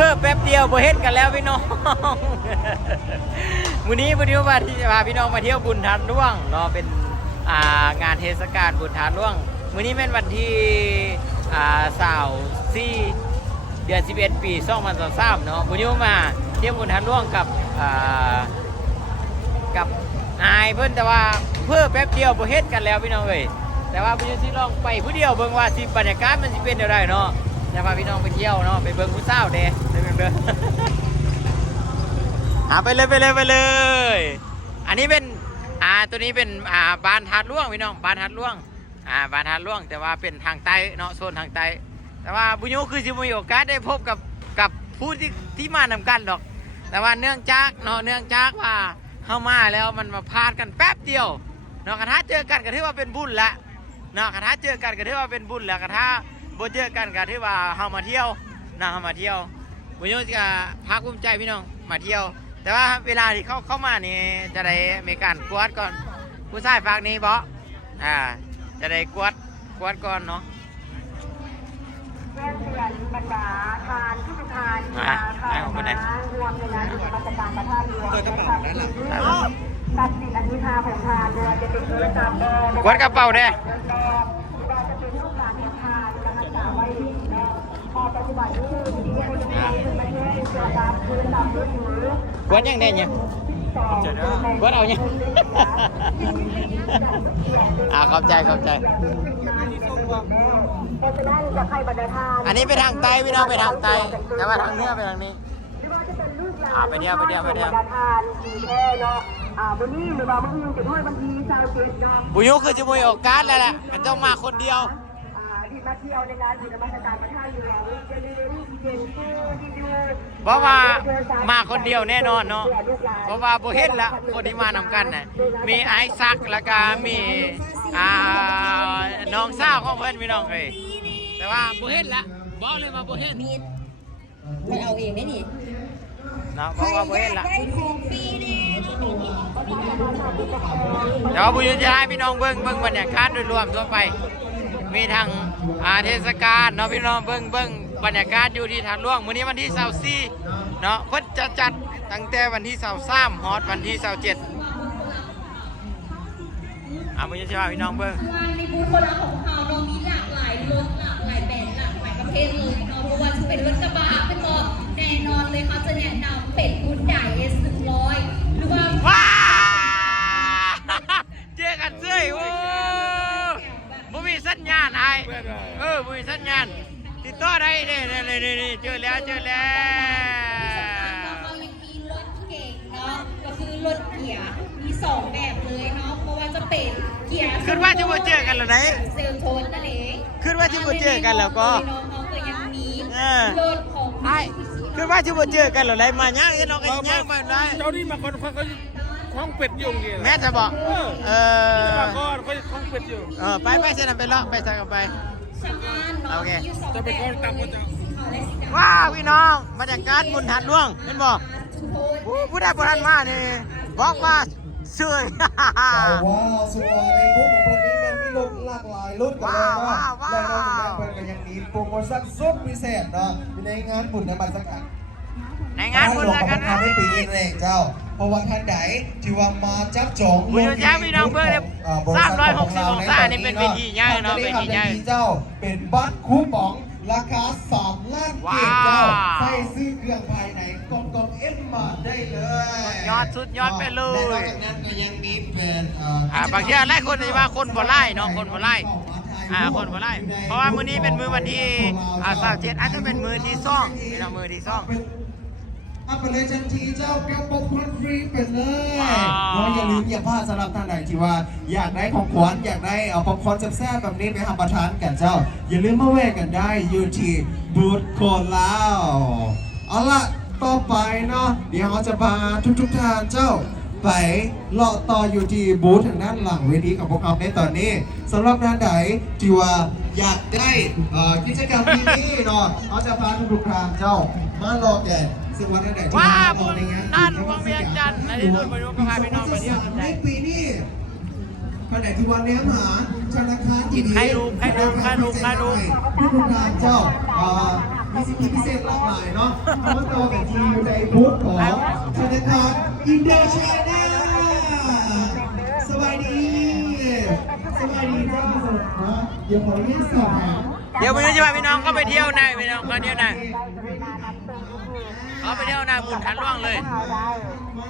เพิ่มแป๊บเดียวบ่เฮ็ดกันแล้วพี่น้องมื้อนี้มื้อนี้ว่าที่จะพาพี่น้องมาเที่ยวบุญทานร่วงเนาะเป็นงานเทศกาลบุญทานร่วงมื้อนี้เป็นวันที่สาวที่เดือน11 ปี2023เนาะมื้อนี้มาเที่ยวบุญทานร่วงกับอ่ากับอายเพิ่นแต่ว่าเพิ่มแป๊บเดียวบ่เฮ็ดกันแล้วพี่น้องเอ้ยแต่ว่าพี่สิลองไปผู้เดียวเบิ่งว่าสิบรรยากาศมันสิเป็นจังไดเนาะจะพาพี่น้องไปเที่ยวเนาะไปเบิ่งผู้สาวเด้ เด้ออ่าไปเลยไปเลยไปเลย อันนี้เป็นอ่าตัวนี้เป็นอ่าบานทัดล่วงพี่น้องบานทัดล่วงอ่าบานทัดล่วงแต่ว่าเป็นทางใต้เนาะโซนทางใต้แต่ว่าบุญโยคือสิมีโอกาสได้พบกับกับผู้ที่ที่มานำกันดอก แต่ว่าเนื่องจากเนาะเนื่องจากว่าเข้ามาแล้วมันมาพลาดกันแป๊บเดียวเนาะกระทะเจอกันก็ถือว่าเป็นบุญละเนาะกระทะเจอกันก็ถือว่าเป็นบุญแล้วกระทะบ่เจอกันก็ถือว่าเฮามาเที่ยวเนะเฮามาเที่ยว บุญโยจะภาคภูมิใจพี่น้องมาเที่ยว แต่ว่าเวลาที่เขาเข้ามานี่จะได้มีการกวดก่อน ผู้ชายฝากนี้บออ่า จะได้กวดกวดก่อนเนาะแจ้งเตือนบรรดาทานผู้ทานอะให้ผมไปไหนรวมในงานกิจกรรมการประทานเรือนะครับตัดสินอธิษฐานของทานเรือจะเป็นเรือจำแดงกวดกระเป๋าเด้แดงเราจะเป็นลูกหลานของทานจะรักษาไว้พอปัจจุบันนี้ที่ยังจะเป็นประเทศเกี่ยวกับคือตับด้วยหรือกวดยังได้เนี่ยกวดเอาเนี่ยอ่าขอบใจขอบใจเพราะฉะนั้นจะให้บรรดาทานอันนี้ไปทางใต้พี่น้องไปทางใต้แต่ว่าทางเหนือไปทางนี้ไม่ว่าจะเป็นลูกหลานอ่าไปเที่ยวไปเที่ยวไปเที่ยวบรรดาทานสีแท้เนาะอ่าวันนี้หรือว่าบางทีจะด้วยบางทีชาวเจ็ดเนาะบุญโยคือจะมีโอกาสแล้วแหละมันต้องมาคนเดียวอ่าที่มาเที่ยวในงานกิจกรรมการประทานเรือจะได้เรียนเรียนผู้ที่ดู เพราะว่ามาคนเดียวแน่นอนเนาะเพราะว่าโบเห็นละคนที่มานำกันน่ะมีไอซักแล้วก็มีอ่าน้องสาวของเพื่อนพี่น้องเอ้ยแต่ว่าโบเห็นละบอกเลยว่าโบเห็นมีดไปเอาเองได้นี่เนาะเพราะว่าโบเห็นละได้ของฟรีแน่แต่ว่าบุญจะให้พี่น้องเบิ้งเบิ้งบรรยากาศโดยรวมทั่วไป มีทางอาเทศกาลเนาะพี่น้องเบิ้งเบิ้ง บรรยากาศอยู่ที่ทางล่วงมื้อนี้วันที่24เนาะเพิ่นจะจัดตั้งแต่วันที่23ฮอตวันที่27อะบุญจะให้พี่น้องเบิ้งในบูธโบราณของเขา ติดต่อได้เด้เด้เด้เด้เจอแล้วเจอแล้วเรายังมีรถเก่งเนาะก็คือรถเกียร์มีสองแบบเลยเนาะเพราะว่าจะเป็นเกียร์คิดว่าจะมาเจอกันหรอไหนเซลล์โทนนั่นเองคิดว่าจะมาเจอกันแล้วก็น้องๆก็ยังมีรถของไอ้คิดว่าจะมาเจอกันหรอไหนมาย่างกันเนาะกันย่างมาได้เจ้านี่มาคนเขาเขาคล้องเป็ดอยู่ไงแม่จะบอกเออมาก่อนเขาคล้องเป็ดอยู่เออไปไปเสร็จไปเลาะไปใส่กันไป โอเคมียู่สองจะไปแบบคล้องตามเขาจะขาวและสีดำว้าวพี่น้องบรรยากาศบุญทันล่วงเห็นบอกผู้ผู้ใดผู้ทันมานี่บอกว่าเสื่อยว้าวส่วนในบูธของคนนี้มันมีรถหลากหลายรุ่นกันเลยเนาะว้าวว้าวและนอกจากนั้นเพิ่นก็ยังมีโปรโมชั่นสุดพิเศษเนาะอยู่ในงานบุญในมันสักการ ในงานบุญหลวงแล้วขกัอนงนะทานได้ปีนี้เองเจ้าเพราะว่าท่านใดที่ว่ามาจับจองบุญอยู่จ้าพี่น้องเพื่อนเนี่ยบริษัทข360องศานี่เป็นเวทีใหญ่เนาะท่เวทีใหญ่ได้ทำเจ้าเป็นบัตรคูปองราคา3ล้านเกตเจ้าว้าวใส่ซื้อเครื่องภายในกล่องกล่องเอ็มมาได้เลย ยอดสุดยอดไปเลยและนอกจากนั้นก็ยังมีเป็นเอ่ออ่าบางทีหลายคนจะว่าคนบ่ไล่เนาะคนบ่ไล่อ่าคนบ่ไล่เพราะว่ามื้อนี้เป็นมื้อวันที่อ่า27อาจจะเป็นมื้อที่สองพี่น้องมื้อที่สอง อัปเปอร์เลชันทีเจ้าเปียกปกควันฟรีไปเลยว้าวเนาะอย่าลืมอย่าพลาดสำหรับท่านไหนที่ว่า อยากได้ของขวัญอยากได้เอาป๊อปคอร์นแซ่บๆแบบนี้ไปทำประทานกันเจ้า อย่าลืมมาแวะกันได้อยู่ที่บูธโคลาวเอาละต่อไปเนาะเดี๋ยวเราจะพาทุกๆท่านเจ้า ไปเลาะต่ออยู่ที่บูธทางด้านหลังเวทีของพวกเราในตอนนี้สำหรับท่านใดที่ว่าอยากได้เอ่อกิจกรรมนี้เนาะเราจะพาทุกๆท่านเจ้ามารอแก่ ซึ่งวันนั้นใดที่ว้ามาบุญในงานด้านหลวงเวียงจันทร์ในที่สุดมาดูก็พาพี่น้องไปเที่ยวกันในได้ปีนี้วันไหนที่วันนี้หาธนาคารที่ดีใครรู้ใครรู้ใครรู้ใครรู้ทุกๆท่านเจ้าเอ่อมีสิทธิพิเศษหลากหลายเนาะเพราะว่าเราแต่ทีอยู่ในบูธของธนาคารอินเดอร์ไชน่าสวัสดีสวัสดีเจ้าเนาะเดี๋ยวขออนุญาตสอบถามเดี๋ยวบุญยูจะพาพี่น้องเข้าไปเที่ยวในพี่น้องเข้าเที่ยวใน เขาไปเที่ยวในบุญทันร่วงเลย